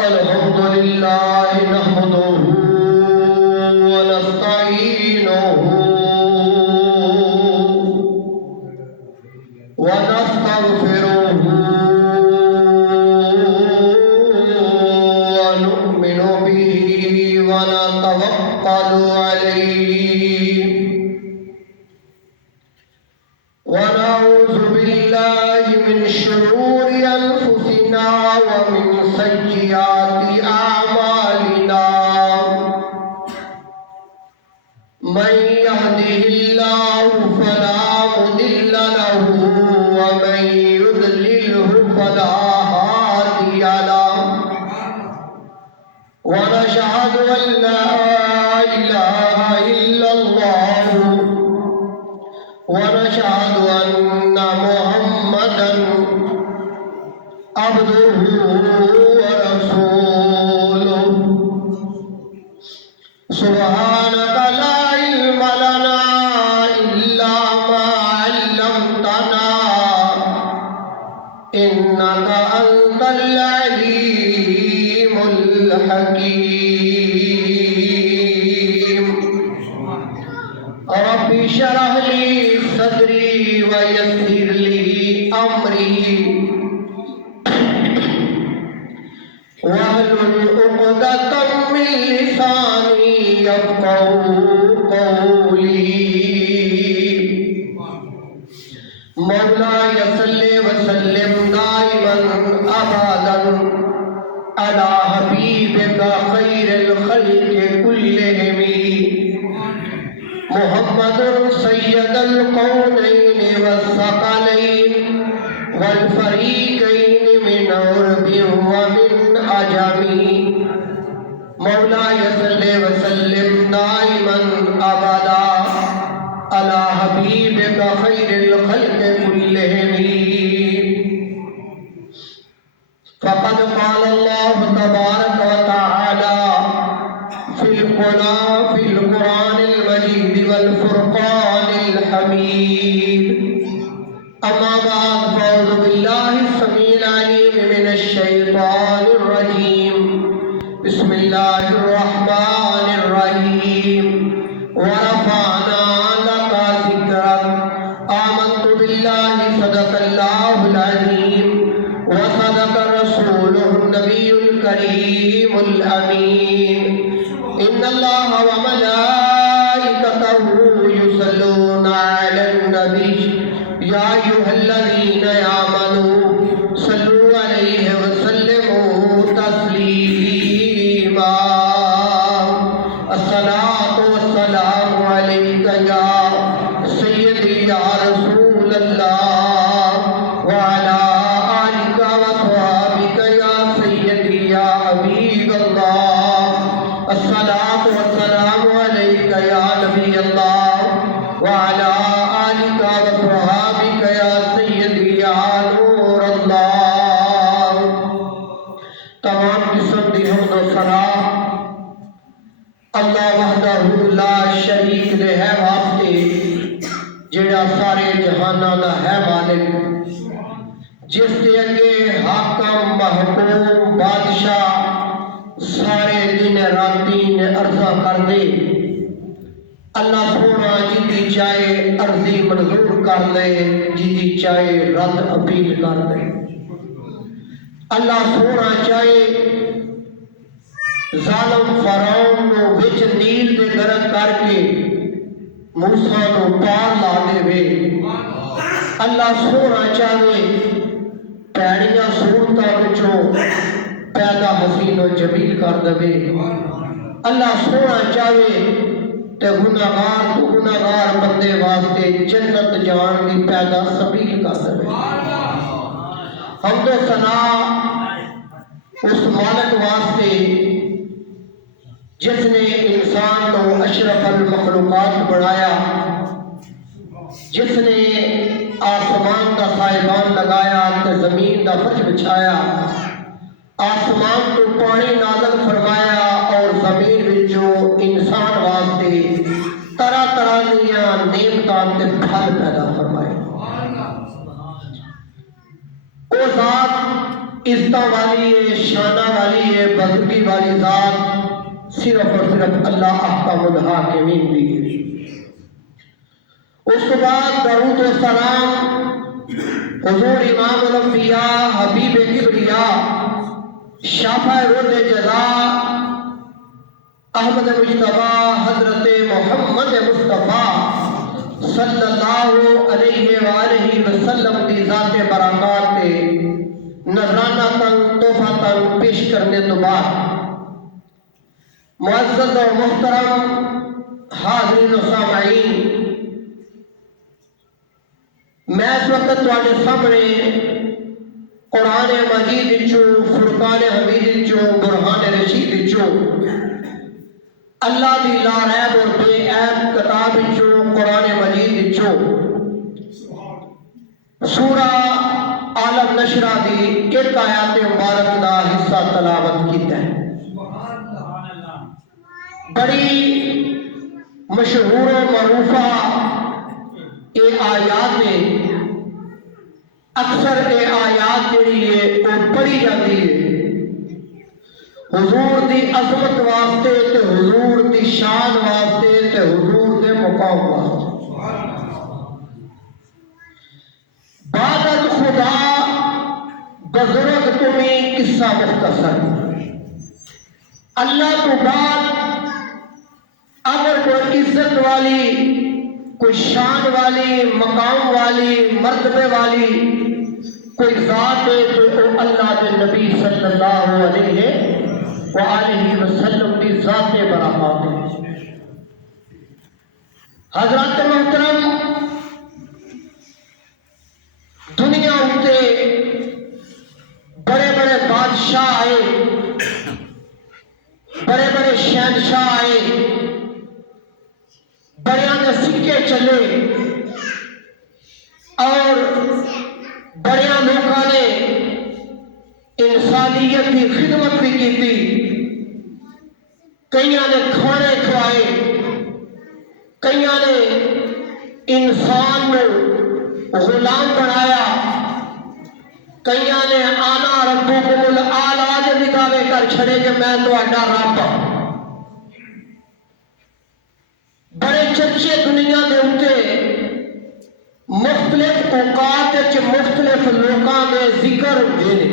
الحمد لله نحمده ونستعينه ونستغفره ونؤمن به ونتوكل عليه ونعوذ بالله من شرور أنفسنا ومن سيئات أعمالنا من يهده الله فلا مضل له ومن يضلله فلا هادي له ونشهد أن لا إله إلا الله ونشهد أن محمدا عبده ورسوله سبحانك لا علم لنا إلا ما علمتنا إنك أنت العليم الحكيم رب اشرح لي صدري ويسر لي أمري واحلل عقدة من لساني يفقهوا قولي مولاي صل وسلم دائما أبدا على حبيبك خير الخلق كلهم محمد سید القونین والثقلین والفریقین من عرب ومن عجم مولاي صل وسلم دائما ابدا على حبیبک خیر الخلق كلهم فقد قال الله تبارك وتعالى في القرآن المجيد والفرقان الحميد أما بعد فأعوذ بالله السميع العليم من الشيطان الرجيم بسم الله الرحمن الرحيم ورفعنا لك ذكرك آمنت بالله صدق الله العظيم وصدق رسوله النبي الكريم الأمين إن الله وملائكته يصلون على النبي يا أيها الذين آمنوا صلوا عليه وسلموا تسليما الصلاة والسلام عليك يا سيدي يا رسول الله وعلى آلك وصحبك يا سيدي يا حبيب الله الصلاة والسلام عليك يا نبي الله وعلى آلك وصحبك يا سيدي يا نور الله تمام قسم دی حمد و ثنا اللہ وحدہ لا شریک دے ہے واسطے جڑا سارے جہاناں دا ہے مالک جس دے اگے حاکم محکوم بادشاہ سارے دن راتی نے عرضہ کر دے اللہ سونا جی چاہے عرضی منظور کر لے جی چاہے رد اپیل کر دے اللہ سونا چاہے ظالم فرعون نو وچ نیل دے غرق کر کے موسیٰ نو پار لا دے وے اللہ سونا چاہے پیڑیاں صورتاں وچوں پیدا حسین و جمیل کر دے اللہ سونا چاہے تے گناہگار تو گناہگار بندے واسطے جنت جان دی پیدا سبیل کر دے حمد و ثنا اس مالک واسطے جس نے انسان کو اشرف المخلوقات بنایا جس نے آسمان کا سائبان لگایا تے زمین کا فرش بچھایا آسمان تو پانی نازل فرمایا اور زمین وچوں انسان واسطے طرح طرح دیا نعمتاں تے پھل پیدا فرمائے. وہ ذات عزتوں والی ہے، شانہ والی ہے، بزرگی والی ذات صرف اور صرف اللہ احکم الحاکمین دی ہے۔ اس کے بعد درود و سلام حضور امام الانبیاء حبیب کبریاء شافع روز جزا احمد مجتبیٰ حضرت محمد مصطفیٰ صلی اللہ علیہ وآلہ وسلم دی ذات برکات نذرانہ تن تحفہ تن پیش کرنے تو بعد معزز و محترم حاضرین و سامعین، میں اس وقت تواڈے سامنے قرآن مجید وچوں، فرقان حمید وچوں، برہان رشید وچوں، اللہ دی لا ریب اور بے عیب کتاب وچوں، قرآن مجید وچوں سورہ عالم نشرہ دی ایک آیات مبارک دا حصہ تلاوت کیتا ہے۔ بڑی مشہور و معروفہ یہ آیات ہے، اکثر یہ آیات جڑی ہے وہ پڑھی جاتی ہے حضور دی عظمت واسطے تے حضور دی شان واسطے تے حضور دے مقام واسطے۔ بعد خدا بزرگ تمہیں قصہ مختصر، اللہ تو بعد اگر کوئی عزت والی، کوئی شان والی، مقام والی، مرتبے والی کوئی ذات ہے تو وہ اللہ کے نبی صلی اللہ علیہ وآلہ وسلم کی ذات برکات ہے۔ حضرات محترم، دنیا ہوتے بڑے بڑے بادشاہ آئے، بڑے بڑے شہنشاہ آئے، بڑیاں نے سکے چلے اور بڑیاں لوگوں نے انسانیت کی خدمت بھی کی تھی، کئیاں نے کھانے کھوائے، کئیاں نے انسان کو غلام بنایا، کئیاں نے آنا ربکم الاعلیٰ دے دعوے کر چھڑے کہ میں تہاڈا رب ہاں۔ بڑے چرچے دنیا دے اوتے مختلف اوقات وچ مختلف لوکاں دے ذکر ہوندے نے۔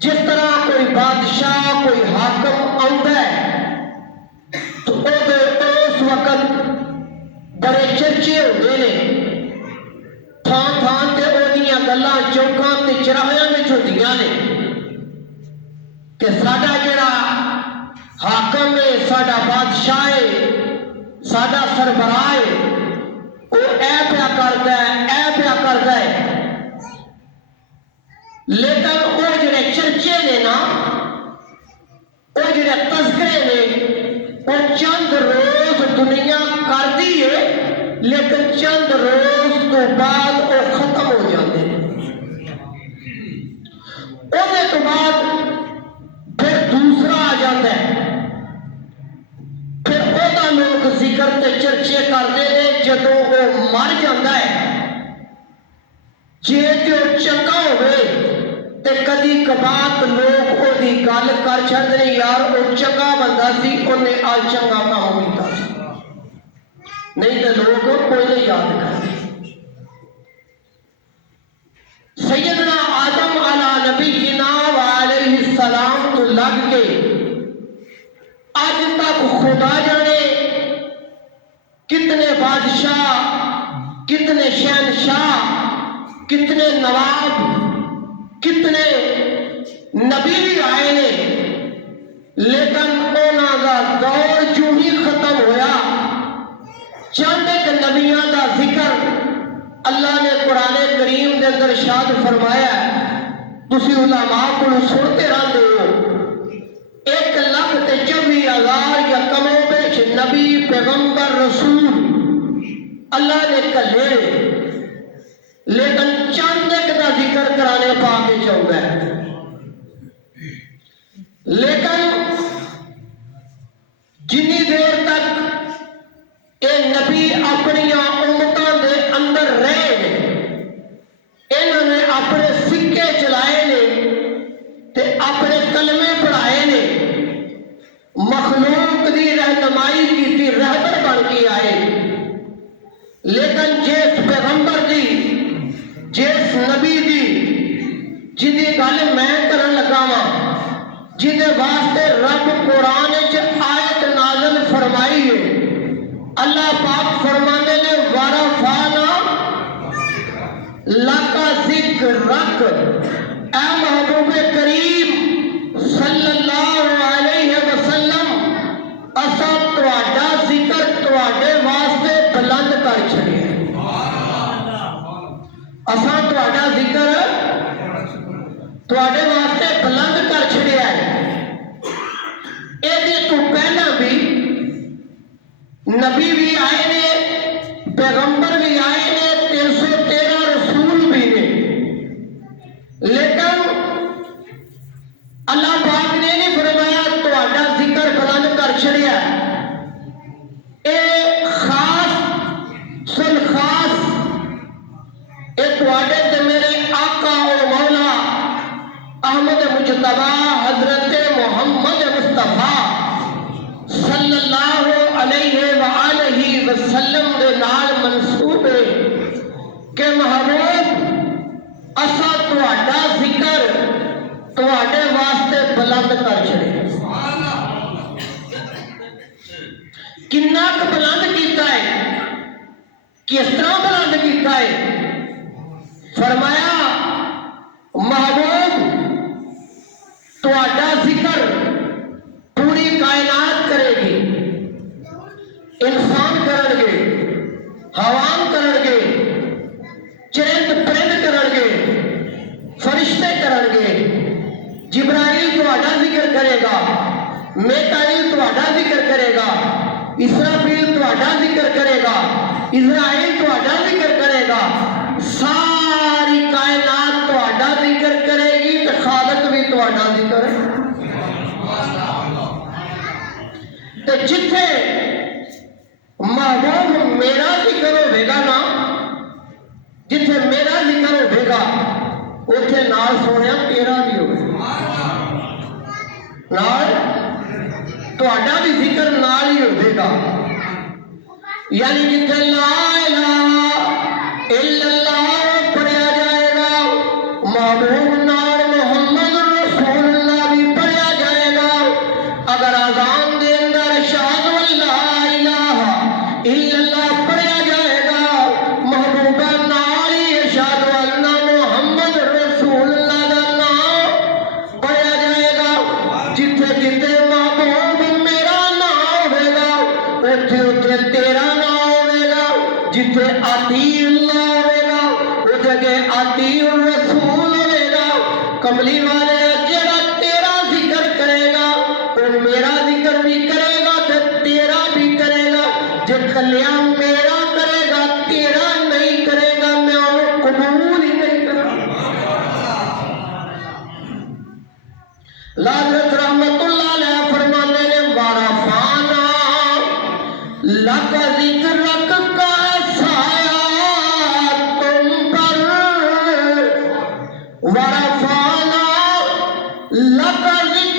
جس طرح کوئی بادشاہ، کوئی حاکم آندا ہے تو اس وقت بڑے چرچے ہوندے نے، تھان تھان تے اودیاں گلاں چوکاں تے چراہیاں وچ ہوندیاں نے کہ ساڈا جڑا حاکم ہے، ساڈا بادشاہ ہے، ساڈا سربراہ ہے، وہ اے پیا کردا ہے، اے پیا کردا ہے۔ لیکن وہ جڑے چرچے نے نا، وہ جڑے تذکرے نے، وہ چند روز دنیا کردی ہے، لیکن چند روز تو بعد وہ ختم ہو جاتے ہیں۔ وہ تو بعد پھر دوسرا آ جاتا ہے، پھر وہ لوگ ذکر تے چرچے کرتے ہیں جدوں وہ مر جاتا ہے۔ جے جو چنگا ہوئے تے کدی کبات لوگ وہ دی گل کر چھڑتے ہیں، یار وہ چنگا بندہ سی، انہیں آ چنگا کام کیتا سی، نہیں تو لوگ کوئی نہیں یاد کرتے۔ سیدنا آدم علی نبینا وعلیہ السلام تو لگ کے آج تک خدا جانے کتنے بادشاہ، کتنے شہنشاہ، کتنے نواب، کتنے نبی بھی آئے نے، لیکن انہاں دا دور جو ہی ختم ہویا، چند ایک نبیاں دا ذکر اللہ نے قرآن کریم دے اندر ارشاد فرمایا ہے، تسی علماء کو سنتے رہتے ہو، 1,24,000 یا کم و بیش نبی، پیغمبر، رسول اللہ نے کلے، لیکن چند ایک دا ذکر کرانے پا کے چاہتا ہے۔ لیکن جنی دیر تک اے نبی اپنی امتاں دے اندر رہے، انہوں نے اپنے سکے چلائے، اپنے کلمے پڑھائے نے، مخلوق دی رہنمائی کی تھی، رہبر بن کے آئے، لیکن جس پیغمبر دی، جس نبی دی جدی گل میں کرن لگا وا، جدے واسطے رب قرآن آیت نازل فرمائی ہے، اللہ پاک فرمانے نے وَرَفَعْنَا لَكَ ذِكْرَكَ، اے محبوب کریم صلی اللہ علیہ وسلم، اساں تہاڈا ذکر تہاڈے واسطے بلند کر چھڑیا، اساں تہاڈا ذکر تہاڈے واسطے بلند کر چھڑیا ہے۔ یہ تو پہلا بھی نبی بھی آئے نے، پیغمبر بھی آئے نے، 313 رسول بھی نے، لیکن اللہ پاک نے نہیں فرمایا تہاڈا ذکر بلند کر چھڑیا ہے۔ اے خاص سن خاص، اے تہاڈے تے میرے آقا و مولا احمد مجتبی حضرت محمد مصطفیٰ صلی اللہ علیہ وآلہ وسلم دے نال منسوب ہے کہ محبوب اساں تہاڈا ذکر تہاڈے واسطے بلند کر چھڑے۔ کنا کہ بلند کیتا ہے، کس طرح بلند کیتا ہے؟ فرمایا محبوب تہاڈا ذکر پوری کائنات کرے گی، انسان کرن گے، حیوان کرن گے، چرند پرند کرن گے، فرشتے کرن گے، جبرائیل تہاڈا ذکر کرے گا، میکائیل تہاڈا ذکر کرے گا، اسرافیل تہاڈا ذکر کرے گا، اسرائیل تہاڈا ذکر کرے گا، ساری کائنات تہاڈا ذکر کرے گی، تو خالق بھی تہاڈا ذکر ہے۔ تو جتھے محبوب میرا ذکر ہوئے گا نا، جتھے میرا ذکر ہوئے گا، اتھے نال سونیا تیرا بھی ہوگا، نال تہاڈا بھی ذکر نال ہی ہوئے گا۔ یعنی جتھے لا الہ الا اللہ پڑھیا جائے گا، محبوب نال محمد رسول اللہ بھی پڑھیا جائے گا۔ اگر اذان دے اندر اشہد ان لا الہ الا اللہ پڑھیا جائے گا، محبوبہ نال ہی اشہد ان محمد رسول اللہ دا نام پڑھیا جائے گا۔ جتھے جتھے محبوب میرا نام ہوئے گا، اتھے اتھے تیرا نام ہوئے گا۔ جتھے اطیع اللہ ہوئے گا، اتھے اطیع الرسول ہوئے گا۔ کملی والے جڑا تیرا ذکر کرے گا، وہ میرا ذکر بھی کرے گا، تو تیرا بھی کرے گا۔ جو کلیاں میرا کرے گا، تیرا نہیں کرے گا، میں انہوں قبول ہی نہیں کروں۔ حضرت رحمت اللہ علیہ فرمانے نے وَرَفَعْنَا لَكَ ذِكْرَكَ کا سایہ تم پر، وَرَفَعْنَا لَكَ ذِكْرَكَ